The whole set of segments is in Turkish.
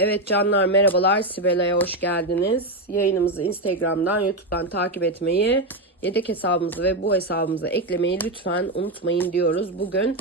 Evet canlar merhabalar. Sibela'ya hoş geldiniz. Yayınımızı Instagram'dan, YouTube'dan takip etmeyi, yedek hesabımızı ve bu hesabımıza eklemeyi lütfen unutmayın diyoruz. Bugün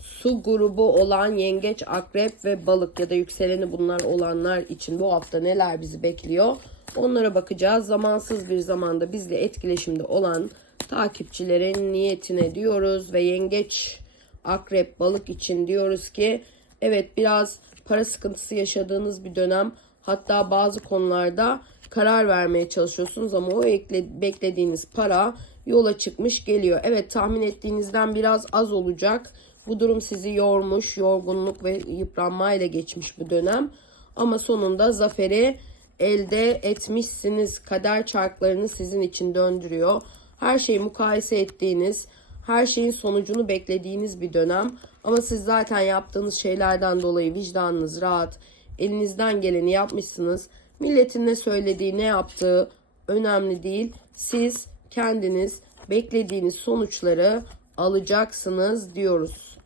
su grubu olan yengeç, akrep ve balık ya da yükseleni bunlar olanlar için bu hafta neler bizi bekliyor? Onlara bakacağız. Zamansız bir zamanda bizle etkileşimde olan takipçilerin niyetine diyoruz ve yengeç, akrep, balık için diyoruz ki evet biraz para sıkıntısı yaşadığınız bir dönem. Hatta bazı konularda karar vermeye çalışıyorsunuz ama o ekle, beklediğiniz para yola çıkmış geliyor. Evet tahmin ettiğinizden biraz az olacak. Bu durum sizi yormuş, yorgunluk ve yıpranmayla geçmiş bu dönem. Ama sonunda zaferi elde etmişsiniz. Kader çarklarını sizin için döndürüyor. Her şeyi mukayese ettiğiniz, her şeyin sonucunu beklediğiniz bir dönem. Ama siz zaten yaptığınız şeylerden dolayı vicdanınız rahat. Elinizden geleni yapmışsınız. Milletin ne söylediği, ne yaptığı önemli değil. Siz kendiniz beklediğiniz sonuçları alacaksınız diyoruz.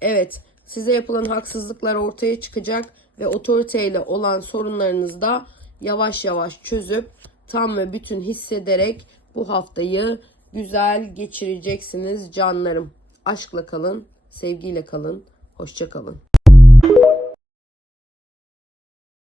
Evet, size yapılan haksızlıklar ortaya çıkacak ve otoriteyle olan sorunlarınızı da yavaş yavaş çözüp tam ve bütün hissederek bu haftayı güzel geçireceksiniz canlarım. Aşkla kalın, sevgiyle kalın, hoşça kalın.